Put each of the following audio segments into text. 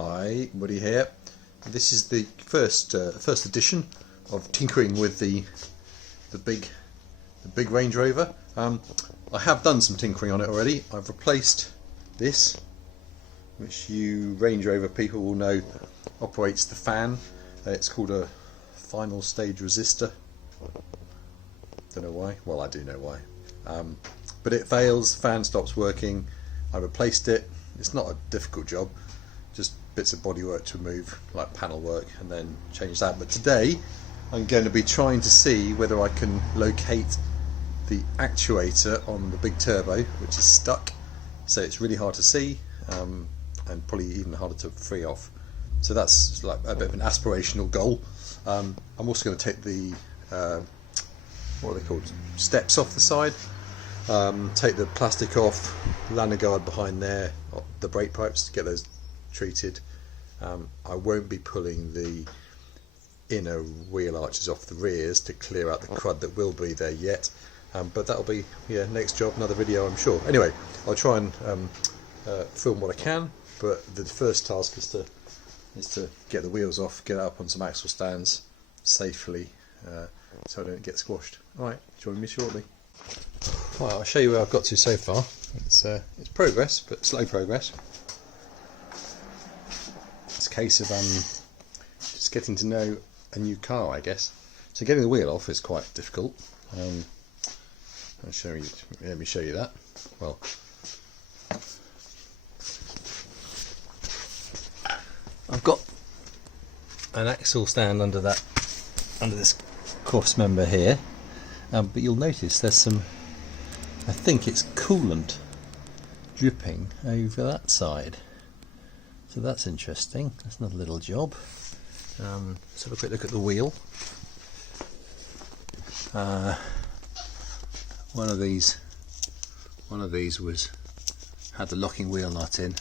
Hi, Woody here. This is the first edition of tinkering with the big Range Rover. I have done some tinkering on it already. I've replaced this, which you Range Rover people will know operates the fan. It's called a final stage resistor. Don't know why. Well, I do know why. But it fails. The fan stops working. I replaced it. It's not a difficult job. Just bits of bodywork to remove, like panel work, and then change that. But today I'm going to be trying to see whether I can locate the actuator on the big turbo, which is stuck, so it's really hard to see, and probably even harder to free off. So that's like a bit of an aspirational goal. I'm also going to take the what are they called, steps off the side, take the plastic off, lanyard guard behind there, the brake pipes, to get those treated. I won't be pulling the inner wheel arches off the rears to clear out the crud that will be there yet, but that'll be next job, another video I'm sure. Anyway, I'll try and film what I can, but the first task is to get the wheels off, get it up on some axle stands safely, so I don't get squashed. Alright, join me shortly. Right, I'll show you where I've got to so far. It's progress, but slow progress. It's a case of just getting to know a new car, I guess. So getting the wheel off is quite difficult. Let me show you that. Well, I've got an axle stand under this cross member here, but you'll notice there's some, I think it's coolant dripping over that side. So that's interesting. That's another little job. Let's have a quick look at the wheel. One of these had the locking wheel nut in,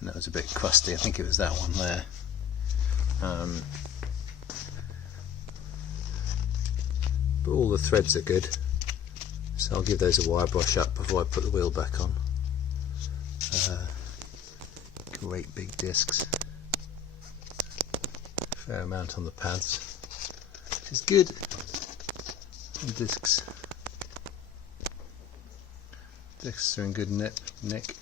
and that was a bit crusty. I think it was that one there. But all the threads are good, so I'll give those a wire brush up before I put the wheel back on. Great big discs, fair amount on the pads, which is good. And discs are in good nick.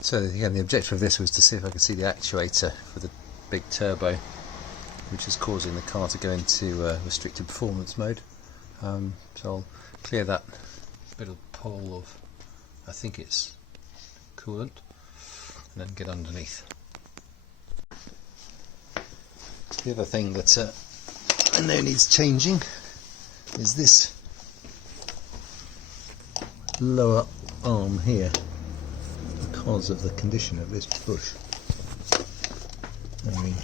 So again, the objective of this was to see if I could see the actuator for the big turbo, which is causing the car to go into restricted performance mode. So I'll clear that bit of pole of, I think it's coolant, and then get underneath. The other thing that I know needs changing is this lower arm here, because of the condition of this bush. I mean,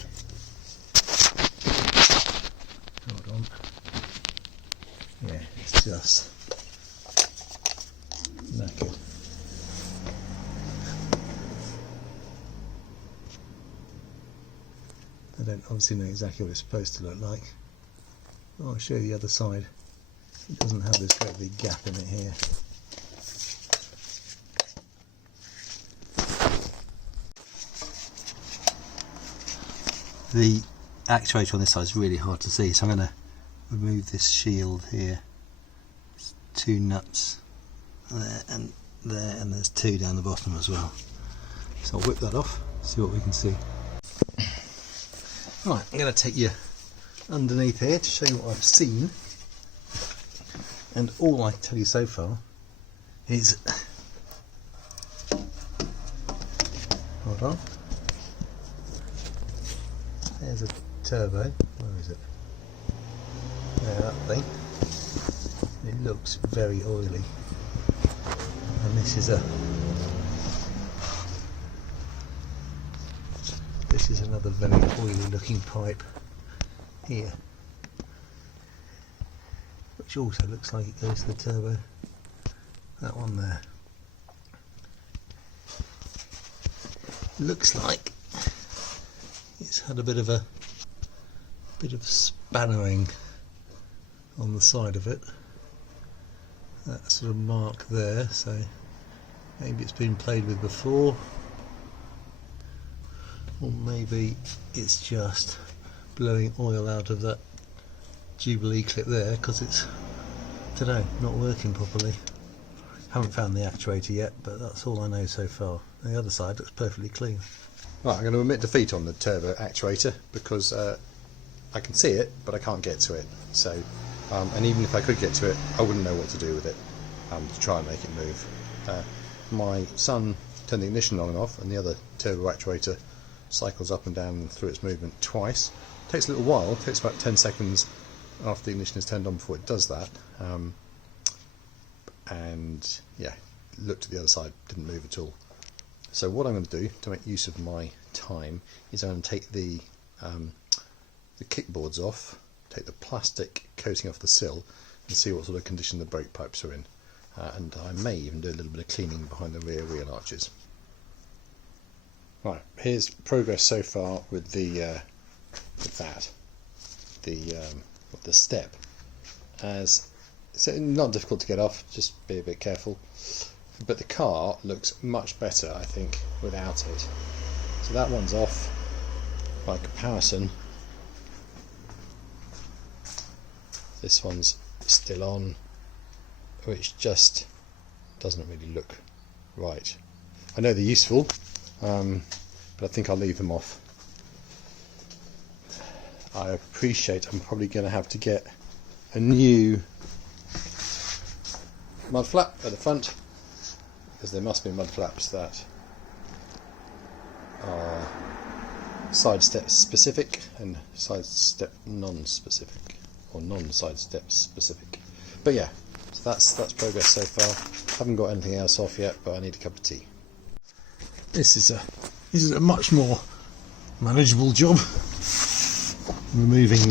hold on. Yeah, it's just knackered. I don't obviously know exactly what it's supposed to look like. I'll show you the other side. It doesn't have this great big gap in it here. The actuator on this side is really hard to see, so I'm going to remove this shield here. There's two nuts there, and there's two down the bottom as well. So I'll whip that off, see what we can see. Right, I'm going to take you underneath here to show you what I've seen, and all I can tell you so far is, hold on, there's a turbo, where is it? There, that thing. It looks very oily, and this is another very oily looking pipe here, which also looks like it goes to the turbo. That one there looks like it's had a bit of spannering on the side of it. That sort of mark there, so maybe it's been played with before. or maybe it's just blowing oil out of that Jubilee clip there, because it's, I don't know, not working properly. Haven't found the actuator yet, but that's all I know so far. The other side looks perfectly clean. Right, I'm going to admit defeat on the turbo actuator because I can see it, but I can't get to it. So, and even if I could get to it, I wouldn't know what to do with it to try and make it move. My son turned the ignition on and off, and the other turbo actuator cycles up and down through its movement twice. It takes a little while. It takes about 10 seconds after the ignition is turned on before it does that. And yeah, looked at the other side, didn't move at all. So what I'm going to do to make use of my time is I'm going to take the kickboards off, take the plastic coating off the sill, and see what sort of condition the brake pipes are in. And I may even do a little bit of cleaning behind the rear wheel arches. Right, here's progress so far with the step. As it's not difficult to get off, just be a bit careful. But the car looks much better, I think, without it. So that one's off. By comparison, this one's still on, which just doesn't really look right. I know they're useful, but I think I'll leave them off. I appreciate I'm probably going to have to get a new mud flap at the front, because there must be mud flaps that are side step specific and side step non-specific, or non-side step specific. But yeah, so that's progress so far. Haven't got anything else off yet, but I need a cup of tea. This is a much more manageable job. Removing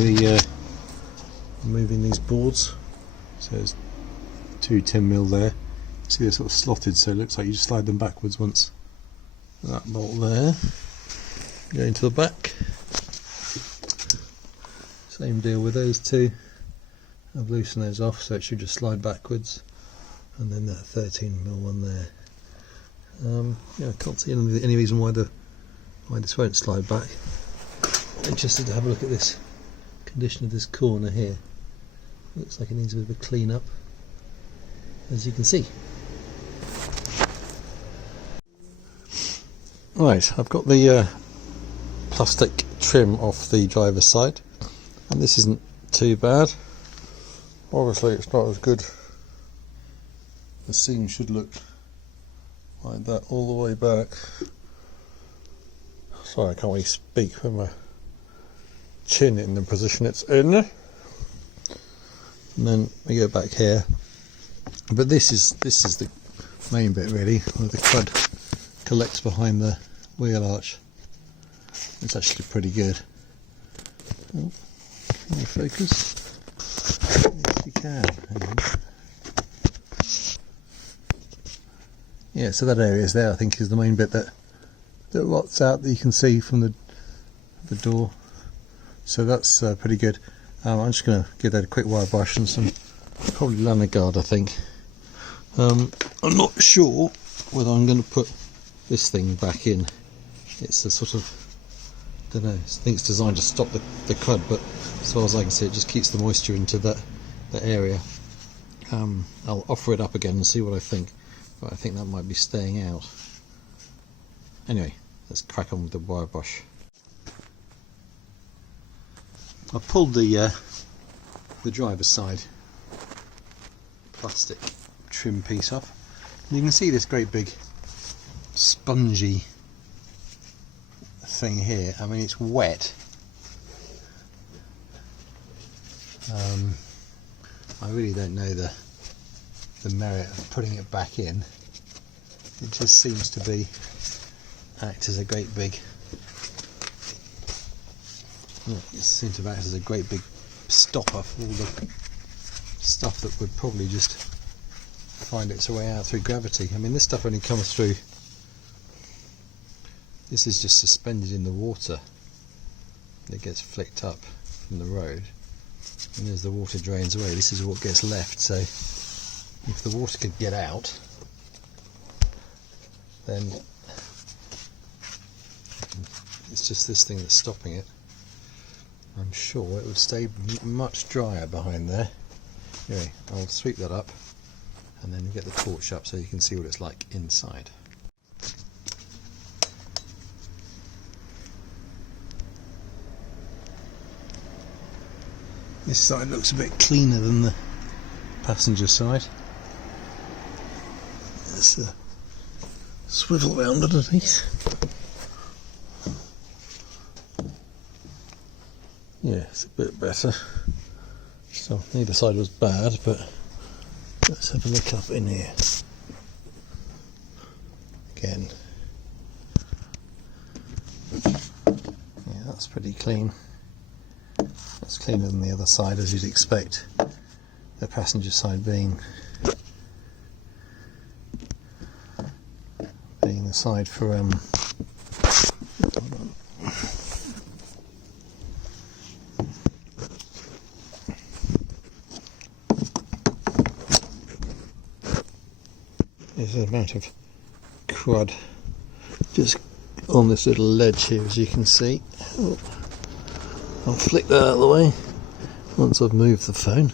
these boards. So there's two 10mm there. See, they're sort of slotted, so it looks like you just slide them backwards once. That bolt there, going to the back. Same deal with those two. I've loosened those off, so it should just slide backwards. And then that 13mm one there. Yeah, I can't see any reason why this won't slide back. I'm interested to have a look at this condition of this corner here. Looks like it needs a bit of a clean up, as you can see. Right, I've got the plastic trim off the driver's side, and this isn't too bad. Obviously it's not as good. The seam should look like that all the way back. Sorry, I can't really speak with my chin in the position it's in. And then we go back here. But this is the main bit really, where the crud collects behind the wheel arch. It's actually pretty good. Oh, can you focus? Yes, you can. Hang on. Yeah, so that area is there, I think, is the main bit that rots out that you can see from the door. So that's pretty good. I'm just going to give that a quick wire brush and some probably lanyard guard, I think. I'm not sure whether I'm going to put this thing back in. It's a sort of, I don't know, I think it's designed to stop the crud, but as far as I can see it just keeps the moisture into that area. I'll offer it up again and see what I think, but I think that might be staying out. Anyway, let's crack on with the wire brush. I've pulled the driver's side plastic trim piece off, and you can see this great big spongy thing here. I mean, it's wet. I really don't know the merit of putting it back in. It just seems to act as a great big stopper for all the stuff that would probably just find its way out through gravity. I mean, this stuff only comes through, this is just suspended in the water. It gets flicked up from the road, and as the water drains away, this is what gets left. So if the water could get out, then it's it's just this thing that's stopping it. I'm sure it would stay much drier behind there. Anyway, I'll sweep that up and then get the torch up so you can see what it's like inside. This side looks a bit cleaner than the passenger side. There's a swivel round underneath. Yeah, it's a bit better. So neither side was bad, but let's have a look up in here. Again. Yeah, that's pretty clean. That's cleaner than the other side, as you'd expect. The passenger side being the side for hold on. There's an amount of crud just on this little ledge here, as you can see. Oh, I'll flick that out of the way once I've moved the phone.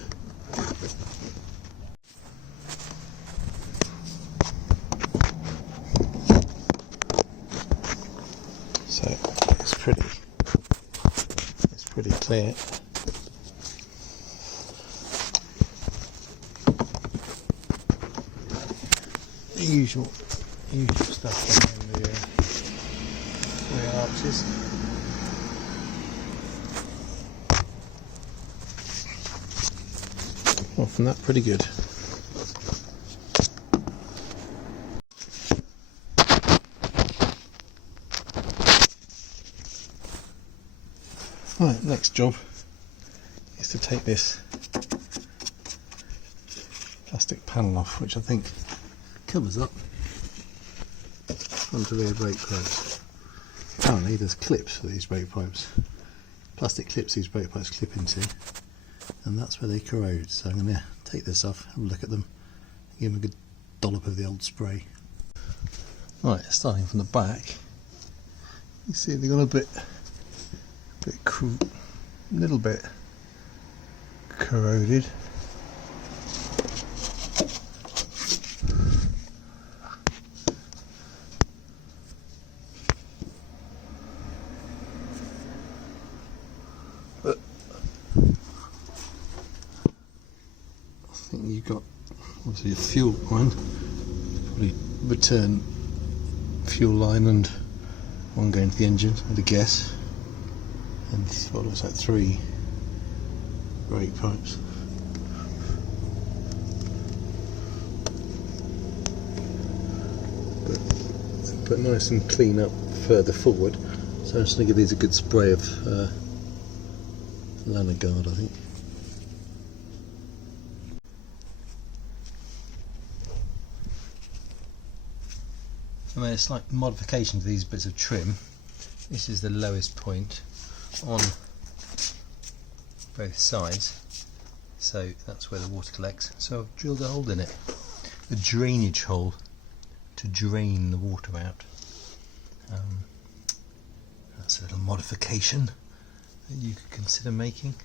So it's pretty clear. The usual stuff behind the rear arches. Apart from that, pretty good. Right, next job is to take this plastic panel off, which I think covers up onto rear brake pipes. Apparently there's clips for these brake pipes, plastic clips these brake pipes clip into, and that's where they corrode. So I'm going to take this off, have a look at them, give them a good dollop of the old spray. Right, starting from the back, you see they've got a little bit corroded. But I think you've got obviously a fuel line, probably return fuel line and one going to the engine, I'd guess. And what looks like 3 brake pipes. But nice and clean up further forward. So I'm just going to give these a good spray of Lanagard, I think. I made a slight modification to these bits of trim. This is the lowest point on both sides, so that's where the water collects. So I've drilled a hole in it, a drainage hole to drain the water out. That's a little modification that you could consider making.